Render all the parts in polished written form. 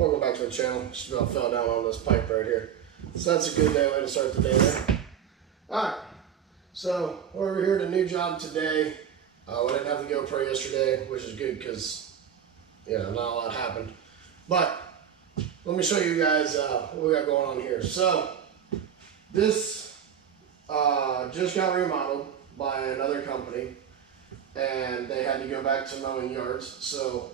welcome back to the channel. Just about fell down on this pipe right here. So that's a good way to start the day there. Alright, so we're over here at a new job today. We didn't have the GoPro yesterday, which is good because, not a lot happened. But let me show you guys what we got going on here. So this just got remodeled by another company, and they had to go back to mowing yards. So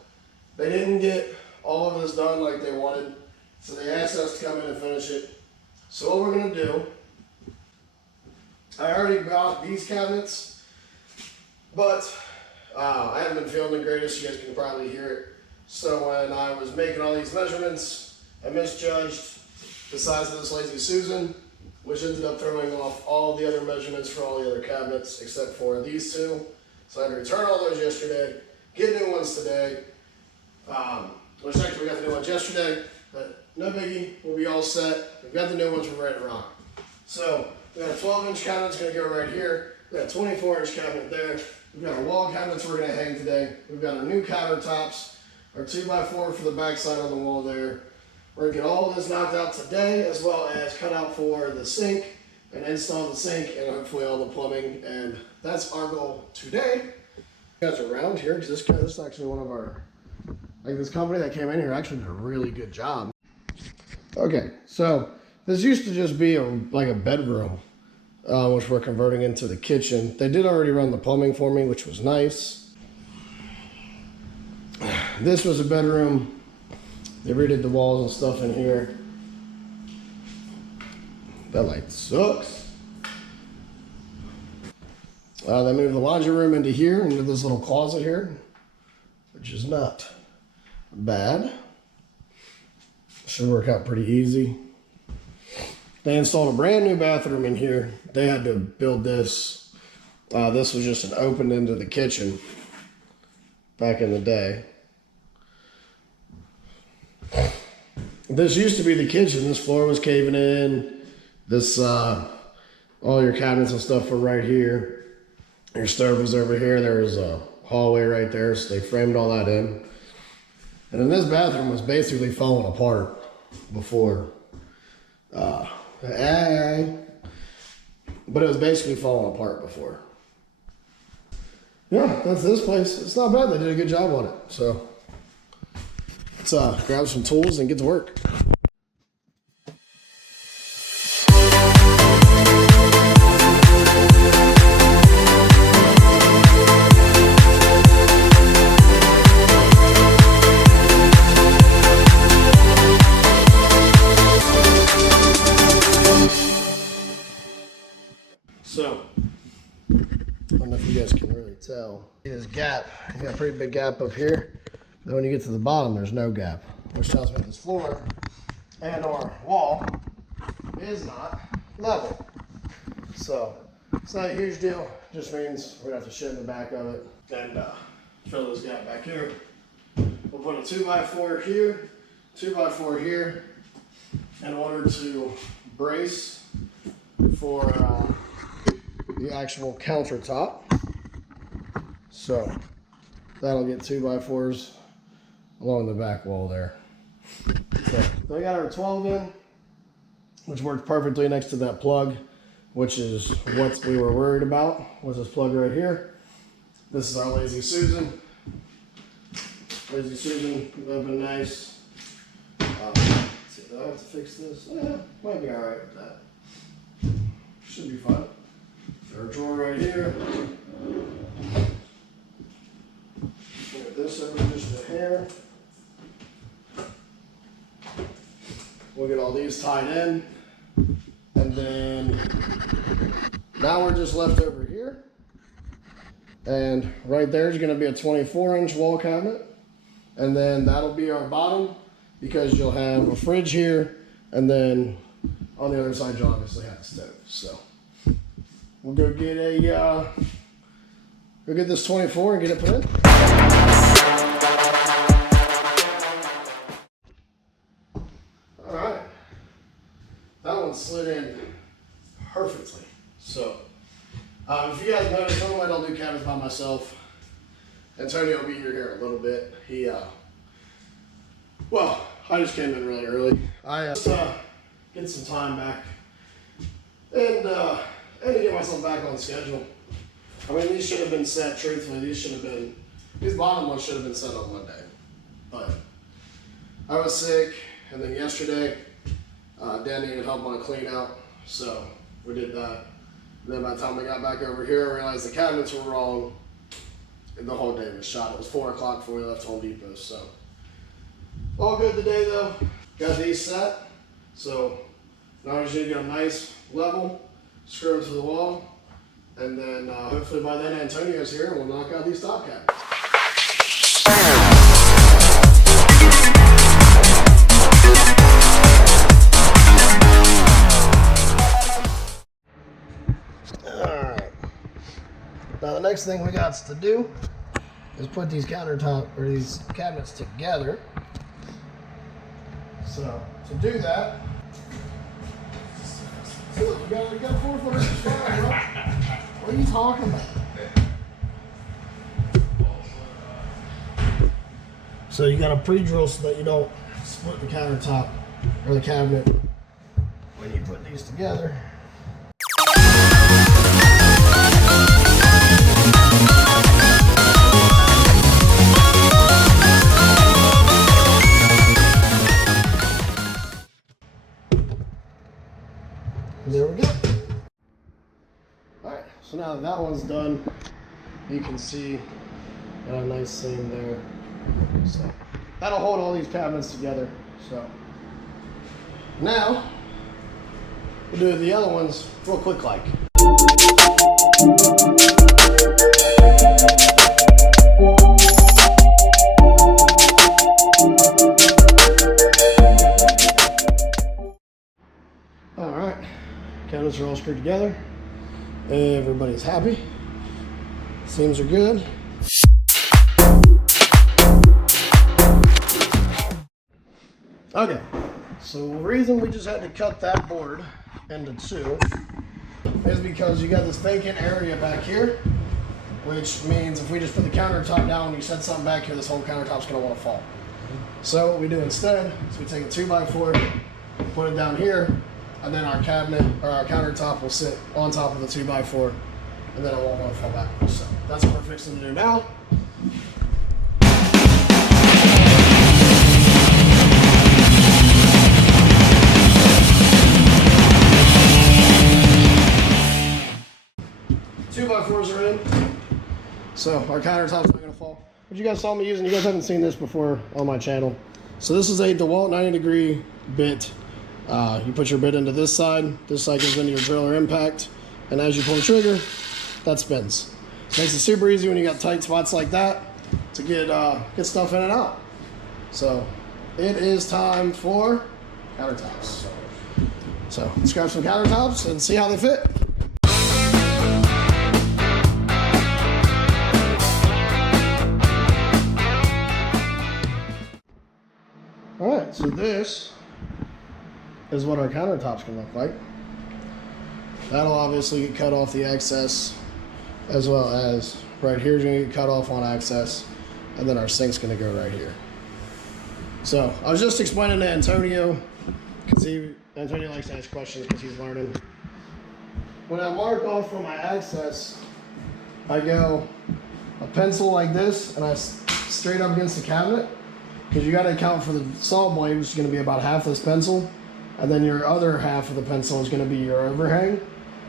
they didn't get all of this done like they wanted, so they asked us to come in and finish it. So what we're gonna do, I already got these cabinets, but I haven't been feeling the greatest. You guys can probably hear it. So when I was making all these measurements, I misjudged the size of this Lazy Susan, which ended up throwing off all the other measurements for all the other cabinets except for these two. So I had to return all those yesterday, get new ones today. Which actually we got the new ones yesterday, but no biggie, we'll be all set. We've got the new ones, we're ready to rock. So we got a 12-inch cabinet that's gonna go right here. We got a 24-inch cabinet there. We've got our wall cabinets we're gonna hang today. We've got our new countertops, our 2x4 for the backside on the wall there. We're gonna get all this knocked out today, as well as cut out for the sink and install the sink and hopefully all the plumbing. And that's our goal today. You guys are around here because this is actually one of our, this company that came in here actually did a really good job. Okay, so this used to just be like a bedroom, which we're converting into the kitchen. They did already run the plumbing for me, which was nice. This was a bedroom. They redid the walls and stuff in here. That light sucks. They moved the laundry room into here, into this little closet here, which is not bad. Should work out pretty easy. They installed a brand new bathroom in here. They had to build this. This was just an open into the kitchen back in the day. This used to be the kitchen. This floor was caving in. This, all your cabinets and stuff were right here. Your stove was over here. There was a hallway right there, so they framed all that in. And then this bathroom was basically falling apart before. But it was basically falling apart before. Yeah, that's this place. It's not bad. They did a good job on it. So let's grab some tools and get to work. So, I don't know if you guys can really tell. See this gap, you got a pretty big gap up here. Then when you get to the bottom, there's no gap, which tells me this floor and our wall is not level. So, it's not a huge deal. It just means we're gonna have to shim the back of it and fill this gap back here. We'll put a 2x4 here, 2x4 here, in order to brace for the actual countertop. So that'll get 2x4s along the back wall there. So we got our 12 in, which worked perfectly next to that plug, which is what we were worried about, was this plug right here. This is our Lazy Susan. Lazy Susan, would have been nice. Let's see, do I have to fix this? Yeah, might be alright with that. Should be fine. Our drawer right here. Get this over just a hair. We'll get all these tied in. And then now we're just left over here. And right there is going to be a 24-inch wall cabinet. And then that'll be our bottom, because you'll have a fridge here. And then on the other side, you'll obviously have a stove. So we'll go get this 24 and get it put in. All right, that one slid in perfectly. So if you guys notice, normally I don't do cabinets by myself. Antonio will be here a little bit. He, well, I just came in really early. I get some time back and to get myself back on schedule. I mean, these should have been set, truthfully, these bottom ones should have been set on Monday. But I was sick, and then yesterday, Dad needed help on a clean out, so we did that. And then by the time we got back over here, I realized the cabinets were wrong, and the whole day was shot. It was 4 o'clock before we left Home Depot, so. All good today though. Got these set, so now I just need to get them nice, level, screw them to the wall, and then hopefully by then Antonio's here and we'll knock out these top cabinets. Alright. Now the next thing we got to do is put these these cabinets together. So to do that, you got a 4 footer fine, bro. What are you talking about? So you got to pre-drill so that you don't split the countertop or the cabinet when you put these together. There we go. Alright, so now that one's done, you can see got a nice seam there. So that'll hold all these cabinets together. So now we'll do the other ones real quick like. Alright. Cabinets are all screwed together. Everybody's happy. Seams are good. Okay, so the reason we just had to cut that board into 2 is because you got this vacant area back here, which means if we just put the countertop down and you set something back here, this whole countertop's gonna wanna fall. So what we do instead is we take a 2x4, put it down here, and then our cabinet or our countertop will sit on top of the 2x4, and then it won't want to fall backwards. So that's what we're fixing to do now. Two by 4s are in, so our countertop's not going to fall. What you guys saw me using, you guys haven't seen this before on my channel. So this is a DeWalt 90-degree bit. You put your bit into this side goes into your drill or impact, and as you pull the trigger, that spins. So it makes it super easy when you got tight spots like that to get stuff in and out. So it is time for countertops. So let's grab some countertops and see how they fit. All right, so this is what our countertops can look like. That'll obviously get cut off the excess, as well as right here is going to get cut off on access, and then our sink's going to go right here. So I was just explaining to Antonio, because Antonio likes to ask questions because he's learning. When I mark off for my access, I go a pencil like this, and I straight up against the cabinet, because you got to account for the saw blade, which is going to be about half this pencil. And then your other half of the pencil is going to be your overhang,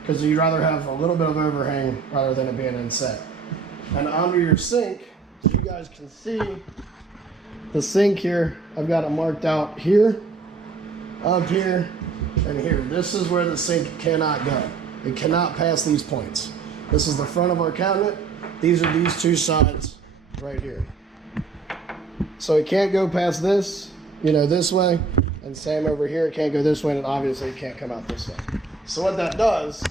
because you'd rather have a little bit of overhang rather than it being inset. And under your sink, as you guys can see, the sink here, I've got it marked out here, up here, and here. This is where the sink cannot go. It cannot pass these points. This is the front of our cabinet. These are these 2 sides right here. So it can't go past this, this way. And same over here, it can't go this way, and obviously it can't come out this way. So what that does,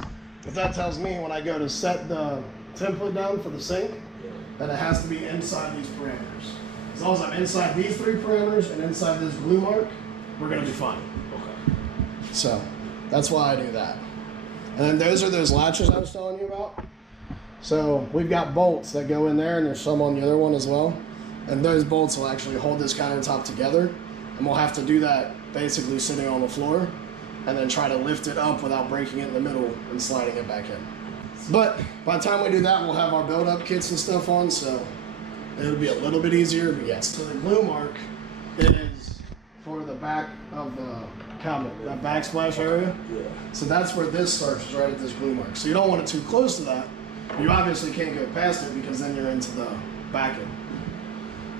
is that tells me when I go to set the template down for the sink, that it has to be inside these parameters. As long as I'm inside these 3 parameters and inside this blue mark, we're gonna be fine. Okay. So that's why I do that. And then those are those latches I was telling you about. So we've got bolts that go in there, and there's some on the other one as well. And those bolts will actually hold this countertop together. And we'll have to do that basically sitting on the floor and then try to lift it up without breaking it in the middle and sliding it back in. But by the time we do that, we'll have our build-up kits and stuff on, so it'll be a little bit easier, but yes. So the glue mark is for the back of the cabinet, that backsplash area. Yeah. So that's where this starts, is right at this glue mark. So you don't want it too close to that. You obviously can't go past it because then you're into the backing.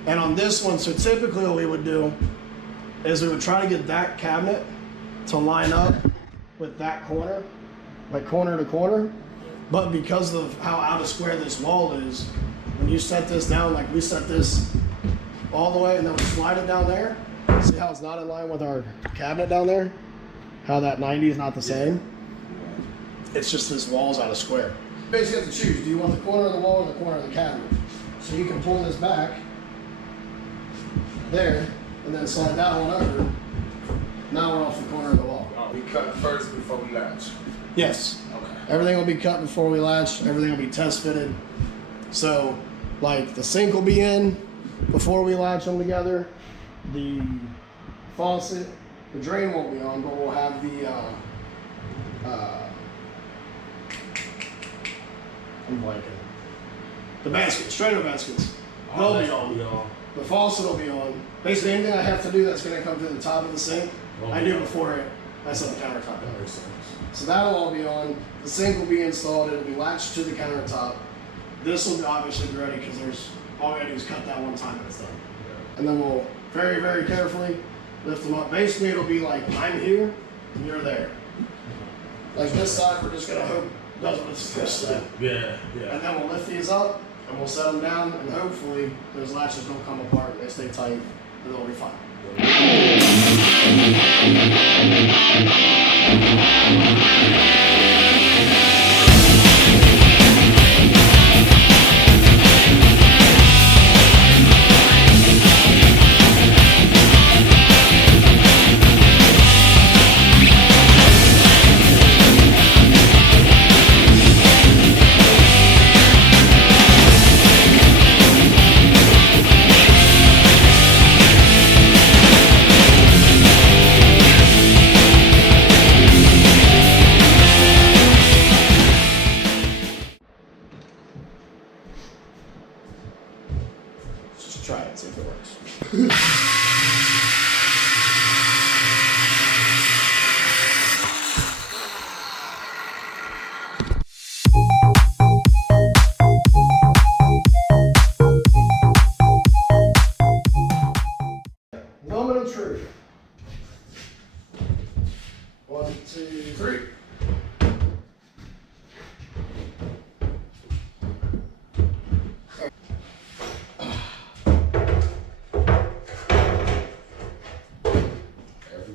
And on this one, so typically what we would do is we would try to get that cabinet to line up with that corner, like corner to corner. But because of how out of square this wall is, when you set this down, like we set this all the way and then we slide it down there, see how it's not in line with our cabinet down there? How that 90 is not the same? It's just this wall's out of square. You basically have to choose, do you want the corner of the wall or the corner of the cabinet? So you can pull this back there and then slide that one over. Now we're off the corner of the wall. We cut first before we latch. Yes. Okay. Everything will be cut before we latch. Everything will be test fitted. So, like the sink will be in before we latch them together. The faucet, the drain won't be on, but we'll have the I'm blanking. The baskets, strainer baskets. They'll be on. The faucet will be on. Basically, anything I have to do that's going to come to the top of the sink, I do before that's on the countertop. So that'll all be on. The sink will be installed. It'll be latched to the countertop. This will obviously be ready because there's all we gotta do is cut that one time and it's done. And then we'll very, very carefully lift them up. Basically, it'll be like I'm here and you're there. Like this side, we're just gonna hope it does what it's supposed to do. Yeah, yeah. And then we'll lift these up and we'll set them down, and hopefully those latches don't come apart and they stay tight, and they'll be fine. Just try it, see if it works. Moment of truth. 1, 2, 3.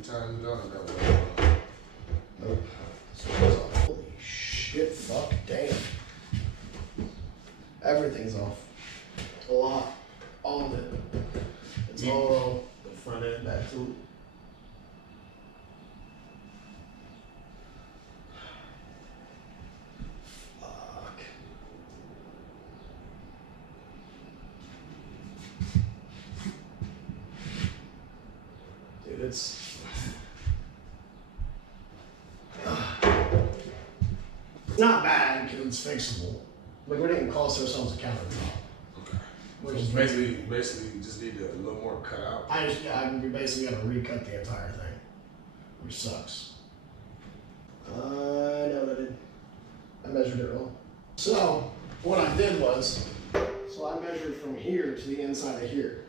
Time you done it that way. Nope. Holy shit, fuck, damn. Everything's off. A lot. All of it. It's all wrong. The front end, back to fuck. Dude, it's not bad because it's fixable. Like we didn't cost ourselves a countertop. Okay. Which So is basically, you just need a little more cut out. we basically got to recut the entire thing, which sucks. I know that I measured it wrong. So what I did was, I measured from here to the inside of here.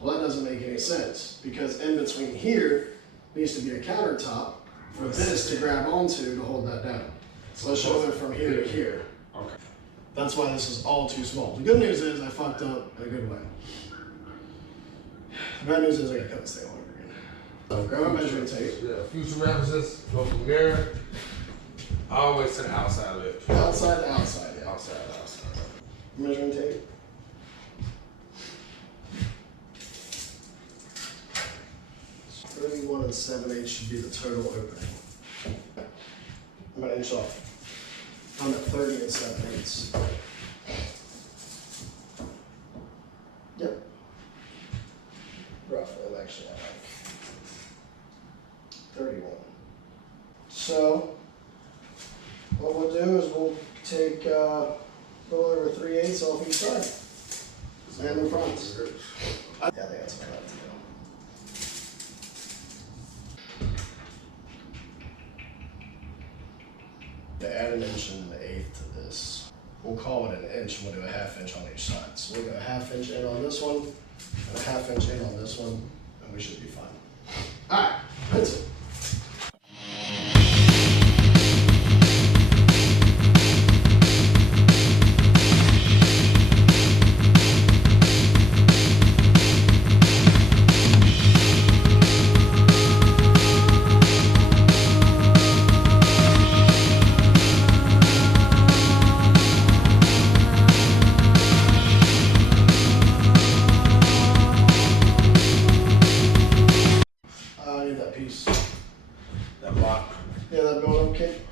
Well, that doesn't make any sense because in between here needs to be a countertop for this to grab onto to hold that down. So let's show it from here to here. Okay. That's why this is all too small. The good news is I fucked up in a good way. The bad news is I gotta cut this thing all over again. So grab my measuring tape. Yeah, future references, go from there, always to the outside of it. Outside to outside, yeah. Outside. Measuring tape. So 31 7/8 should be the total opening. I'm an inch off. I'm at 30 7/8. Yep. roughly. I'm actually at like 31. So what we'll do is we'll take a little over 3/8 off each side and the fronts. Yeah, they got some cut to do. To add 1 1/8 to this, we'll call it 1 inch and we'll do a 1/2 inch on each side. So we'll go a 1/2 inch in on this one and a 1/2 inch in on this one, and we should be fine. All right, that's it. I need that piece. That block. Yeah, that build-up kit.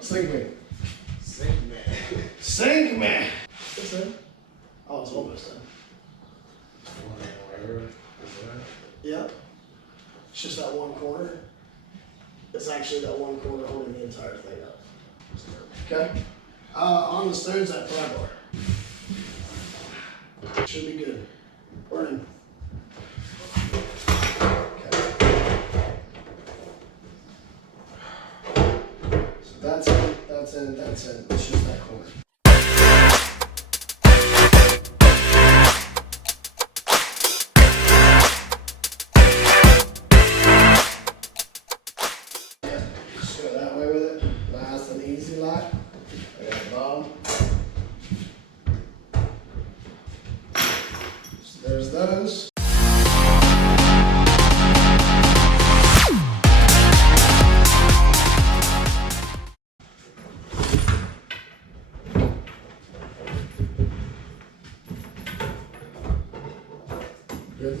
Sink me. Sink man. Sink me! What's that? Oh, it's almost done. Yep. It's just that one corner. It's actually that one corner holding the entire thing up. Okay? On the stones, that pry bar. Should be good. We're in. Okay. So that's in, that's in, that's in. It's just that corner. Just go that way with it. Nice and easy like. I got the bottom. So there's those. Good.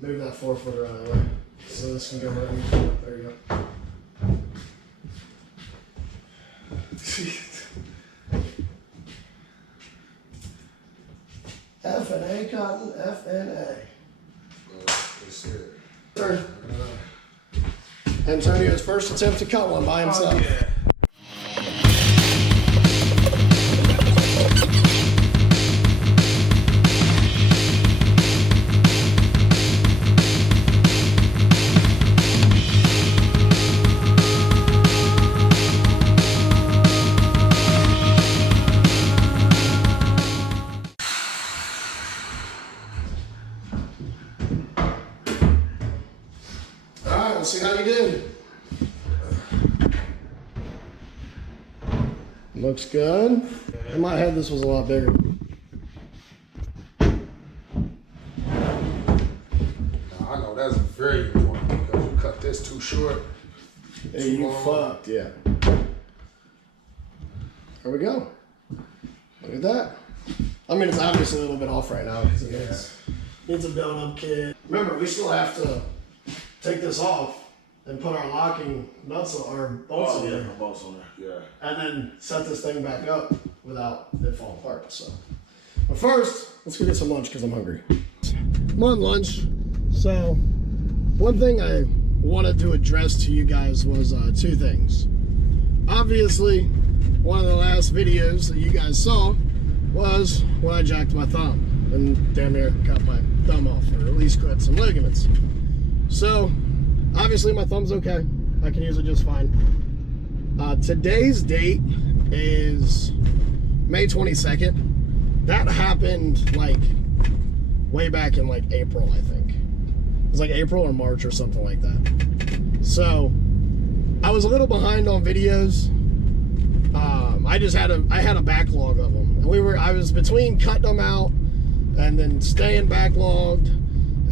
Move that 4-footer out of the way so this can go right in. There you go. F&A cotton, F&A. Sure. Antonio's first attempt to cut one by himself. Oh, yeah. Alright, let's see how you did. Looks good. In my head, this was a lot bigger. I know that's very important because you cut this too short. Hey, you fucked, yeah. There we go. Look at that. I mean, it's obviously a little bit off right now because it needs a build-up kit. Remember, we still have to take this off and put our locking nuts or bolts in there. Bolts on there. Yeah. And then set this thing back up without it falling apart. So, but first, let's go get some lunch because I'm hungry. I'm on lunch. So, one thing I wanted to address to you guys was 2 things. Obviously, one of the last videos that you guys saw was when I jacked my thumb and damn near cut my thumb off, or at least cut some ligaments. So, obviously my thumb's okay. I can use it just fine. Today's date is May 22nd. That happened like way back in like April, I think. It was like April or March or something like that. So I was a little behind on videos. I had a backlog of them. And I was between cutting them out and then staying backlogged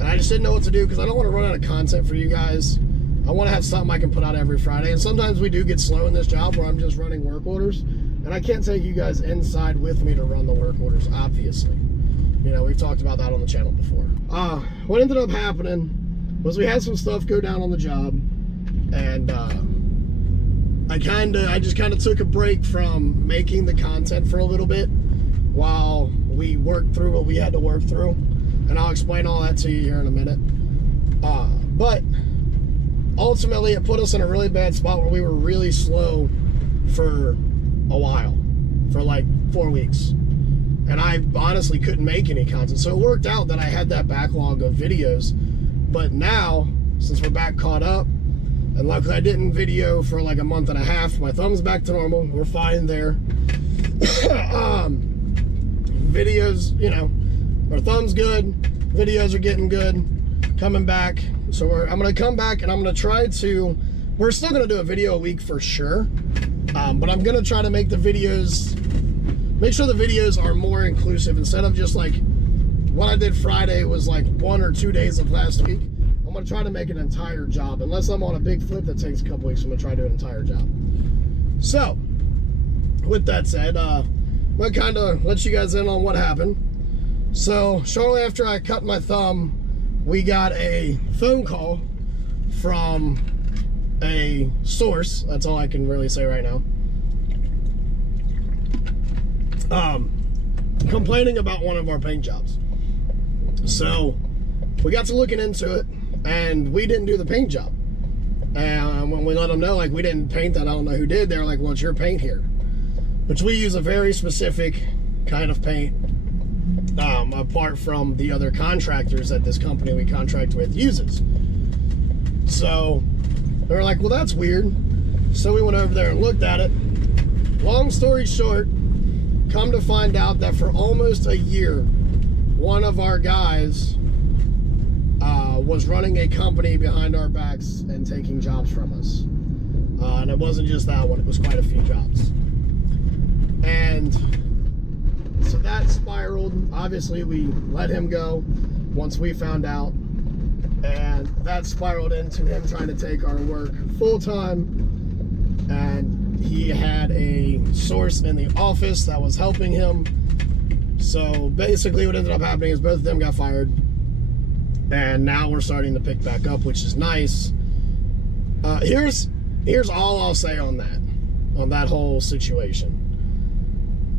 And I just didn't know what to do because I don't want to run out of content for you guys. I want to have something I can put out every Friday. And sometimes we do get slow in this job where I'm just running work orders. And I can't take you guys inside with me to run the work orders, obviously. You know, we've talked about that on the channel before. What ended up happening was we had some stuff go down on the job. And I just kind of took a break from making the content for a little bit while we worked through what we had to work through. And I'll explain all that to you here in a minute. But ultimately, it put us in a really bad spot where we were really slow for a while, for like 4 weeks. And I honestly couldn't make any content. So it worked out that I had that backlog of videos. But now, since we're back caught up, and luckily I didn't video for like a month and a half, my thumb's back to normal. We're fine there. Videos, you know, our thumb's good. Videos are getting good. Coming back. So I'm going to come back and I'm going to try to, we're still going to do a video a week for sure. But I'm going to try to make the videos, make sure the videos are more inclusive. Instead of just like what I did Friday was like 1 or 2 days of last week. I'm going to try to make an entire job. Unless I'm on a big flip that takes a couple weeks, I'm going to try to do an entire job. So, with that said, I'm going to kind of let you guys in on what happened. So, shortly after I cut my thumb, we got a phone call from a source. That's all I can really say right now. Complaining about one of our paint jobs. So, we got to looking into it, and we didn't do the paint job. And when we let them know, like, we didn't paint that, I don't know who did, they were like, well, it's your paint here. Which we use a very specific kind of paint, apart from the other contractors that this company we contract with uses. So they were like, well, that's weird. So we went over there and looked at it. Long story short, come to find out that for almost a year, one of our guys was running a company behind our backs and taking jobs from us. And it wasn't just that one, it was quite a few jobs. And so that spiraled. Obviously, we let him go once we found out. And that spiraled into him trying to take our work full time. And he had a source in the office that was helping him. So basically what ended up happening is both of them got fired. And now we're starting to pick back up, which is nice. Here's all I'll say on that whole situation.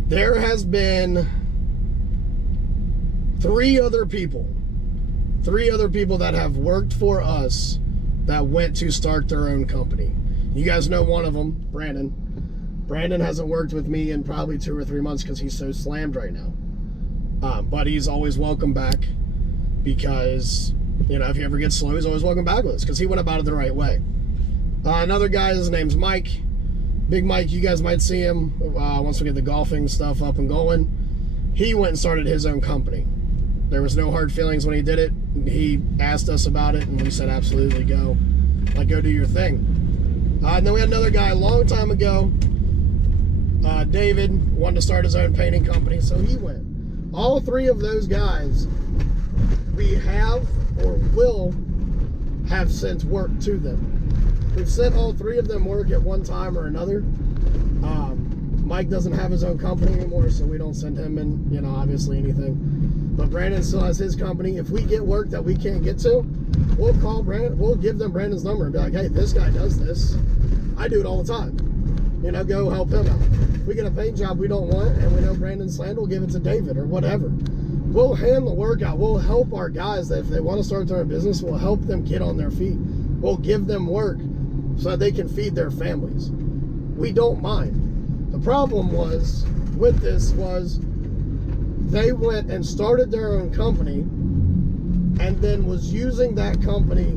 There has been three other people that have worked for us that went to start their own company. You guys know one of them, Brandon. Brandon hasn't worked with me in probably 2 or 3 months because he's so slammed right now. But he's always welcome back because, you know, if he ever gets slow, he's always welcome back with us because he went about it the right way. Another guy, his name's Mike. Big Mike, you guys might see him once we get the golfing stuff up and going. He went and started his own company. There was no hard feelings when he did it. He asked us about it, and we said, absolutely, go. Like, go do your thing. And then we had another guy a long time ago, David, wanted to start his own painting company, so he went. All three of those guys, we have or will have sent work to them. We've sent all three of them work at one time or another. Mike doesn't have his own company anymore, so we don't send him in, you know, obviously anything. But Brandon still has his company. If we get work that we can't get to, we'll call Brandon, we'll give them Brandon's number and be like, hey, this guy does this. I do it all the time. You know, go help him out. If we get a paint job we don't want and we know Brandon's land, we'll give it to David or whatever. We'll hand the work out. We'll help our guys that if they want to start their own business, we'll help them get on their feet. We'll give them work so that they can feed their families. We don't mind. The problem was, with this, was they went and started their own company and then was using that company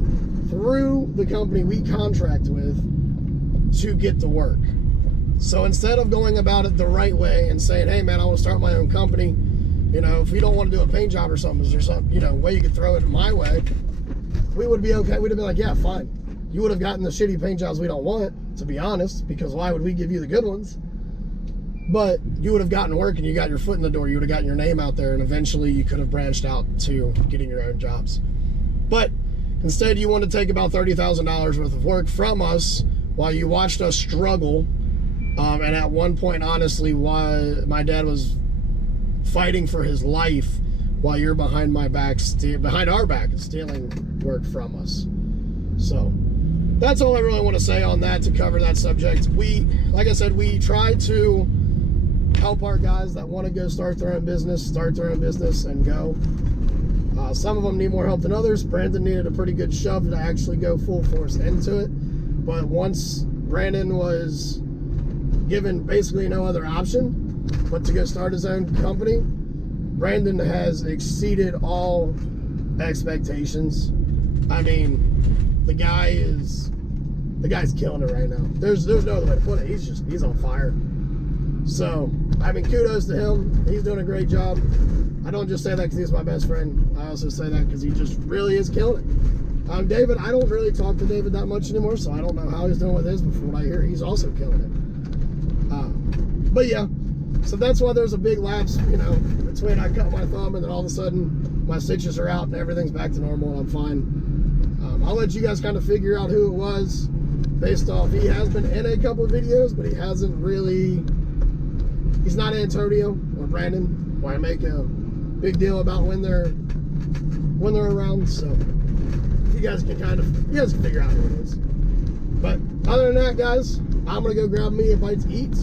through the company we contract with to get the work. So instead of going about it the right way and saying, hey man, I want to start my own company, you know, if you don't want to do a paint job or something, is there some, you know, way you could throw it my way, we would be okay. We'd have been like, yeah, fine. You would have gotten the shitty paint jobs we don't want, to be honest, because why would we give you the good ones? But you would have gotten work and you got your foot in the door. You would have gotten your name out there, and eventually you could have branched out to getting your own jobs. But instead, you want to take about $30,000 worth of work from us while you watched us struggle. And at one point, honestly, why my dad was fighting for his life while you're behind my back, behind our back, stealing work from us. So that's all I really want to say on that to cover that subject. Like I said, we try to help our guys that want to go start their own business and go. Some of them need more help than others. Brandon needed a pretty good shove to actually go full force into it. But once Brandon was given basically no other option but to go start his own company, Brandon has exceeded all expectations. I mean, the guy's killing it right now. There's no other way to put it. He's on fire. So, I mean, kudos to him. He's doing a great job. I don't just say that because he's my best friend. I also say that because he just really is killing it. David, I don't really talk to David that much anymore, so I don't know how he's doing with his, but from what I hear, he's also killing it. But yeah, so that's why there's a big lapse, between I cut my thumb and then all of a sudden my stitches are out and everything's back to normal and I'm fine. I'll let you guys kind of figure out who it was based off, he has been in a couple of videos, but he hasn't really, he's not Antonio or Brandon, where I make a big deal about when they're around, so you guys can figure out who it is. But other than that, guys, I'm gonna go grab me a bite to eat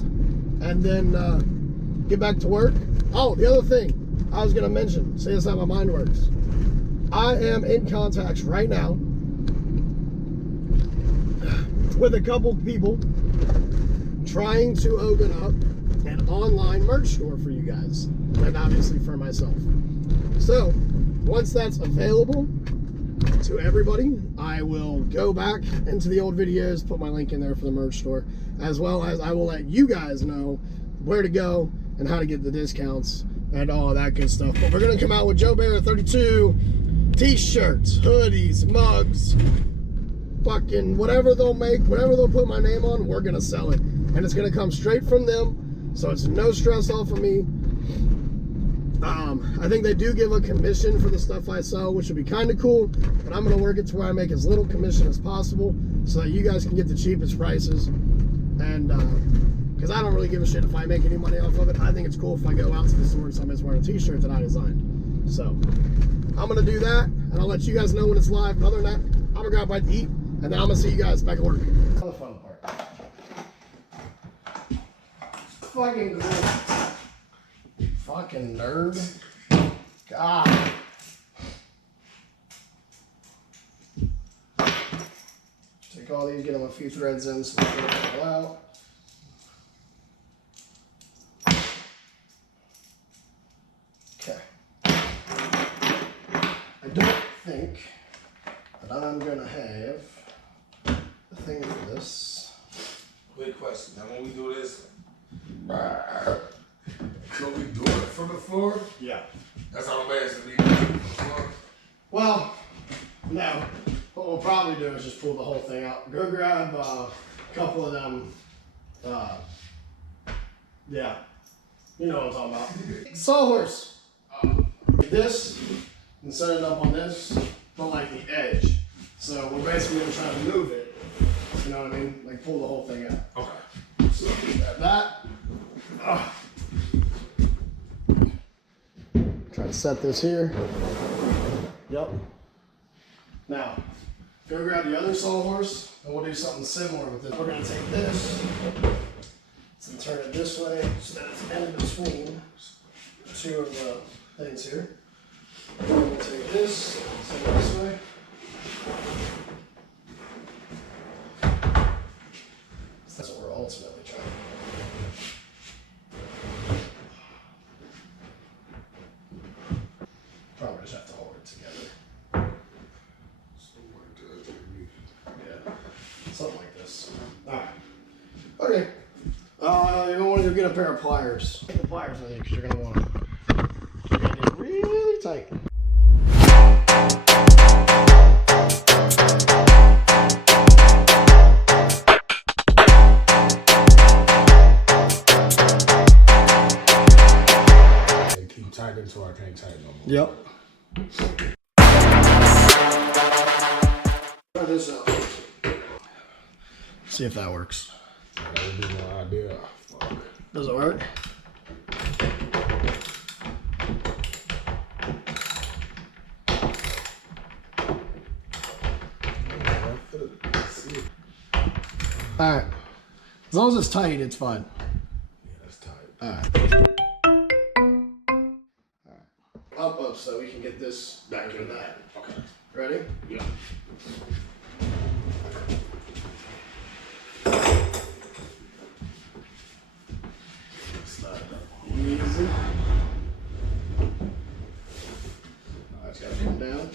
and then get back to work. Oh, the other thing I was gonna mention, see that's how my mind works. I am in contact right now with a couple people trying to open up an online merch store for you guys, and obviously for myself. So once that's available to everybody, I will go back into the old videos, put my link in there for the merch store, as well as I will let you guys know where to go and how to get the discounts and all of that good stuff. But we're gonna come out with Joe Bear 32 t-shirts, hoodies, mugs, fucking whatever they'll make, whatever they'll put my name on, we're gonna sell it. And it's gonna come straight from them, so it's no stress off of me. I think they do give a commission for the stuff I sell, which would be kind of cool, but I'm gonna work it to where I make as little commission as possible so that you guys can get the cheapest prices. And because I don't really give a shit if I make any money off of it. I think it's cool if I go out to the store and somebody's wearing a t-shirt that I designed. So I'm gonna do that, and I'll let you guys know when it's live. But other than that, I'm gonna grab a bite to eat, and then I'm gonna see you guys back at work. That's the fun part. Fucking cool. Fucking nerd. God. Take all these, get them a few threads in so they don't fall out. Okay. I don't think that I'm gonna have a thing for this. Quick question. Now when we do this, so we do it from the floor? Yeah. That's all I'm asking. We do it from the floor? Well, no. What we'll probably do is just pull the whole thing out. Go grab a couple of them. Yeah. You know what I'm talking about. Sawhorse. This, and set it up on this, but like the edge. So we're basically going to try to move it. You know what I mean? Like pull the whole thing out. Okay. So grab that. Try to set this here. Yep. Now, go grab the other sawhorse, and we'll do something similar with this. We're going to take this and turn it this way so that it's in between two of the things here. And we'll take this, set it this way. That's what we're ultimately trying to do. Probably just have to hold it together. Yeah, something like this. Alright. Okay. You're going to want to go get a pair of pliers. Get the pliers with you because you're going to want them. You're going to get really tight. Keep tight until I can't tighten no more. Yep. this up. See if that works. That would be my idea. Fuck. Does it work? Alright. As long as it's tight, it's fine. Yeah, that's tight. Alright. Up so we can get this back into that. Okay. Ready? Yeah. Slide it up. Easy. It's got to come down.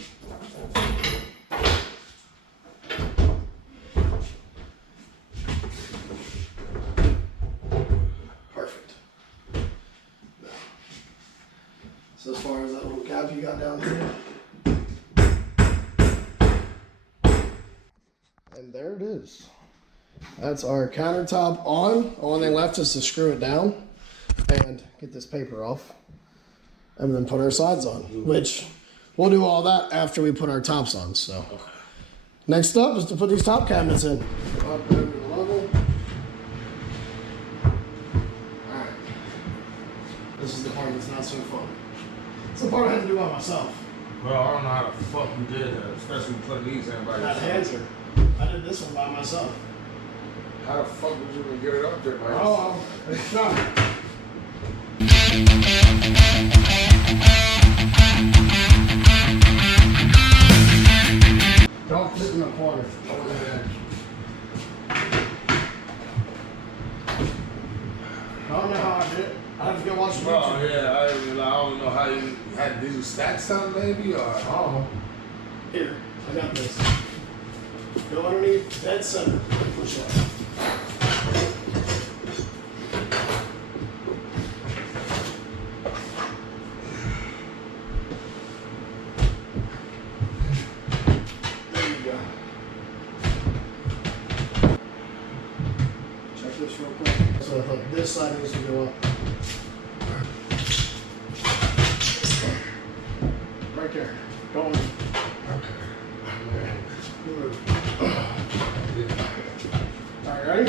Perfect. Now, so as far as that little gap you got down here. And there it is. That's our countertop on. The only thing left is to screw it down and get this paper off. And then put our sides on, which we'll do all that after we put our tops on. So next up is to put these top cabinets in. Up over the level. Alright. This is the part that's not so fun. It's the part I had to do by myself. Well, I don't know how the fuck you did that, especially putting these in by Not yourself. answer. I did this one by myself. How the fuck did you even get it up there by yourself? Oh, it's not. Don't sit in the corner. Over there. I don't know how I did it. I have to go watch YouTube. Oh yeah, I don't know how you had. Did you stack something maybe or? Oh. Here, I got this. Go underneath, dead center, push up. There you go. Check this real quick. So I think this side needs to go up. Right there. Going. Alright, ready?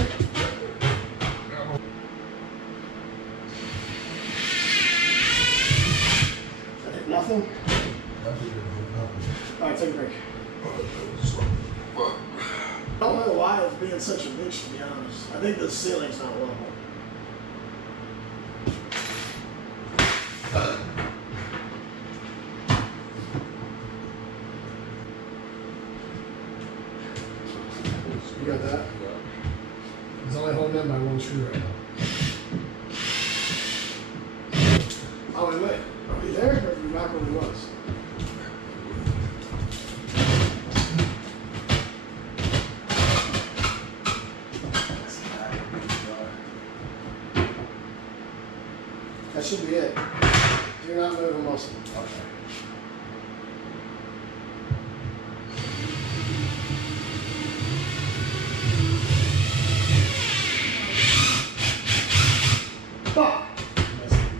That hit nothing? Alright, take a break. I don't know why it's being such a bitch, to be honest. I think the ceiling's not level. You got that? It's only holding in by one screw right now. Oh, wait. Are we there? Or are we back where we was? That should be it. Do not move a muscle. Okay.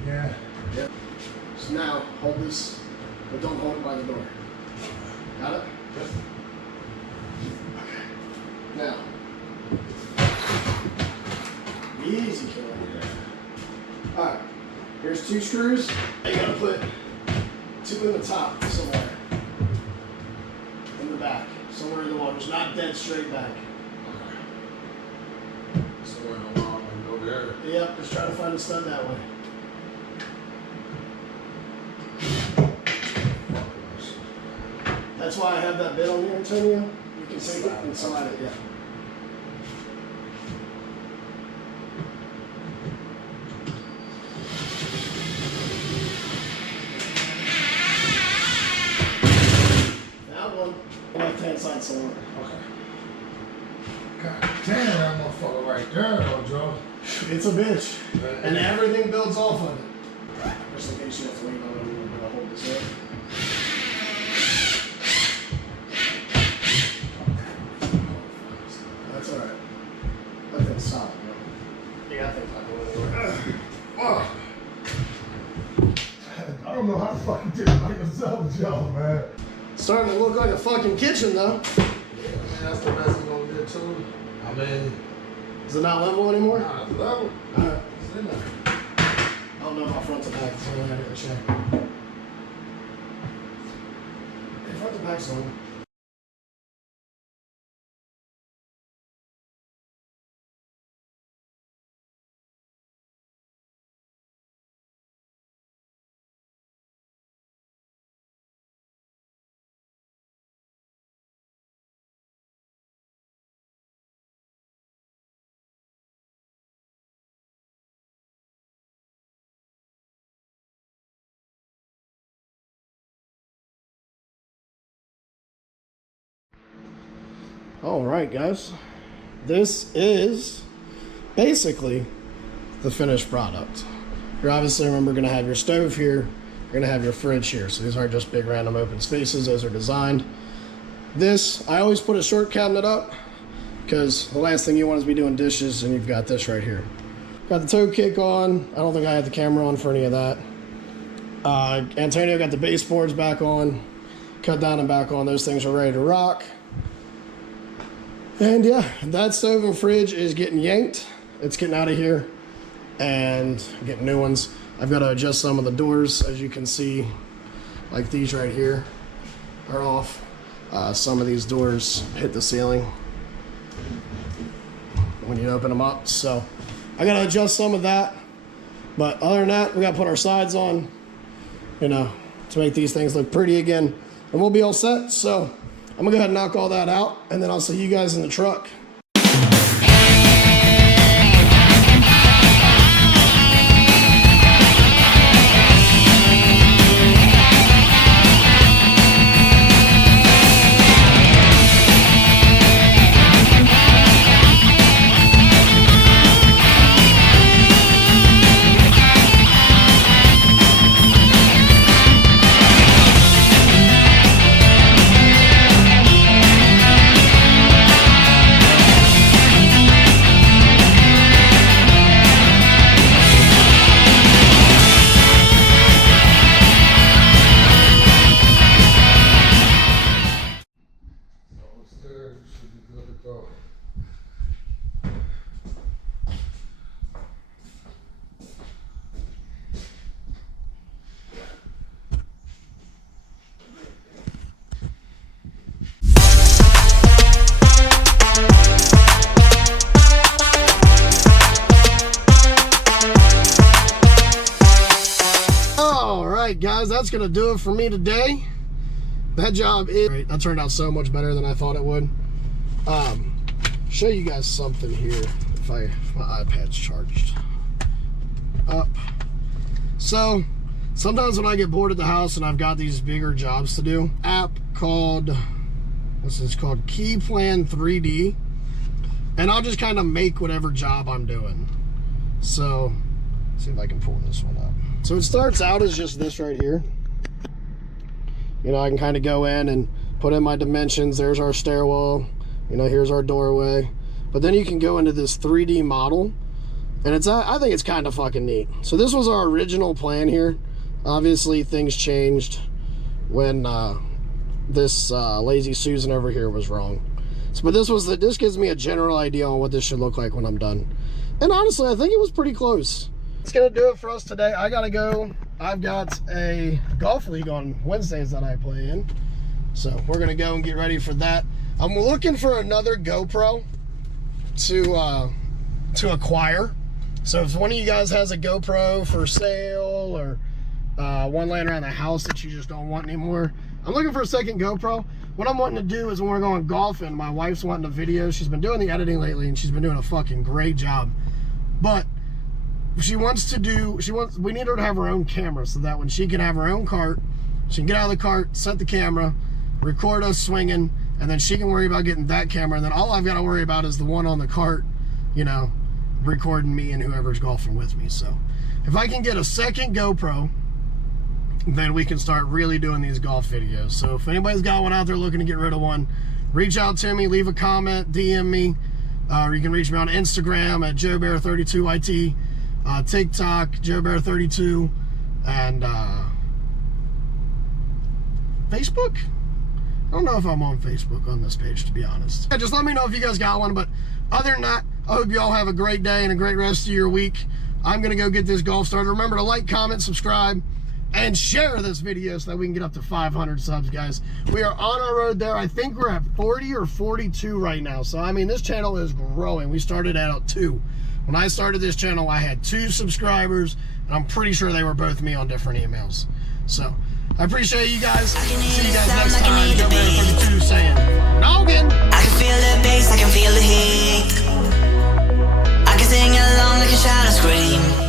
Yeah. Yep. So now, hold this, but don't hold it by the door. Got it? Yep. Okay. Now. Easy, killer. Yeah. Alright. Here's 2 screws. You gotta put 2 in the top somewhere. In the back. Somewhere in the wall. Just not dead straight back. Somewhere in the wall and go there. Yep, just try to find a stud that way. That's why I have that bit on here, Antonio. You can take it and slide it, yeah. That one, left-hand side somewhere. Okay. God damn, that motherfucker right there, though, Joe. It's a bitch. And everything builds off of it. Just in case you have to lean on it a little bit, I'll hold this up. That's alright. Let that stop, bro. Yeah, I think I'll go anywhere. Fuck. I don't know how to fucking do it by yourself, Joe, man. Starting to look like a fucking kitchen, though. Yeah, I mean, that's the best you're gonna get too. I mean, Is it not level anymore? nah, it's level. Alright. It's in there. I don't know about front to back, so I gotta check. Hey, front to back's on. All right, guys. This is basically the finished product. You're obviously, remember, going to have your stove here. You're going to have your fridge here. So these aren't just big random open spaces. Those are designed. This, I always put a short cabinet up because the last thing you want is to be doing dishes, and you've got this right here. Got the toe kick on. I don't think I had the camera on for any of that. Antonio got the baseboards back on. Cut down and back on. Those things are ready to rock. And yeah, that stove and fridge is getting yanked. It's getting out of here and getting new ones. I've got to adjust some of the doors, as you can see, like these right here are off. Some of these doors hit the ceiling when you open them up. So I got to adjust some of that. But other than that, we got to put our sides on, you know, to make these things look pretty again. And we'll be all set. So I'm gonna go ahead and knock all that out, and then I'll see you guys in the truck. Upstairs, you should be good to go. All right, guys, that's gonna do it for me today. That job is, that turned out so much better than I thought it would. Show you guys something here. If my iPad's charged up. So sometimes when I get bored at the house and I've got these bigger jobs to do, app called, what's this called? Key Plan 3D. And I'll just kind of make whatever job I'm doing. So let's see if I can pull this one up. So it starts out as just this right here. You know, I can kind of go in and put in my dimensions. There's our stairwell. You know, here's our doorway. But then you can go into this 3D model. And it's, I think it's kind of fucking neat. So this was our original plan here. Obviously, things changed when this Lazy Susan over here was wrong. So, but this gives me a general idea on what this should look like when I'm done. And honestly, I think it was pretty close. That's gonna do it for us today. I gotta go. I've got a golf league on Wednesdays that I play in. So we're gonna go and get ready for that. I'm looking for another GoPro to acquire. So if one of you guys has a GoPro for sale, or one laying around the house that you just don't want anymore, I'm looking for a second GoPro. What I'm wanting to do is when we're going golfing, my wife's wanting a video. She's been doing the editing lately and she's been doing a fucking great job. But we need her to have her own camera so that when she can have her own cart, she can get out of the cart, set the camera, record us swinging, and then she can worry about getting that camera. And then all I've got to worry about is the one on the cart, you know, recording me and whoever's golfing with me. So if I can get a second GoPro, then we can start really doing these golf videos. So if anybody's got one out there looking to get rid of one, reach out to me, leave a comment, DM me, or you can reach me on Instagram at JoeBear32YT, TikTok, JoeBear32, and Facebook. I don't know if I'm on Facebook on this page, to be honest. Yeah, just let me know if you guys got one. But other than that, I hope you all have a great day and a great rest of your week. I'm going to go get this golf started. Remember to like, comment, subscribe, and share this video so that we can get up to 500 subs, guys. We are on our road there. I think we're at 40 or 42 right now. So, I mean, this channel is growing. We started at 2. When I started this channel, I had 2 subscribers, and I'm pretty sure they were both me on different emails. So, I appreciate you guys. See you guys next time. Go Bear 32 saying, Noggin! I can feel the bass, I can feel the heat. I can sing along like a shadow scream.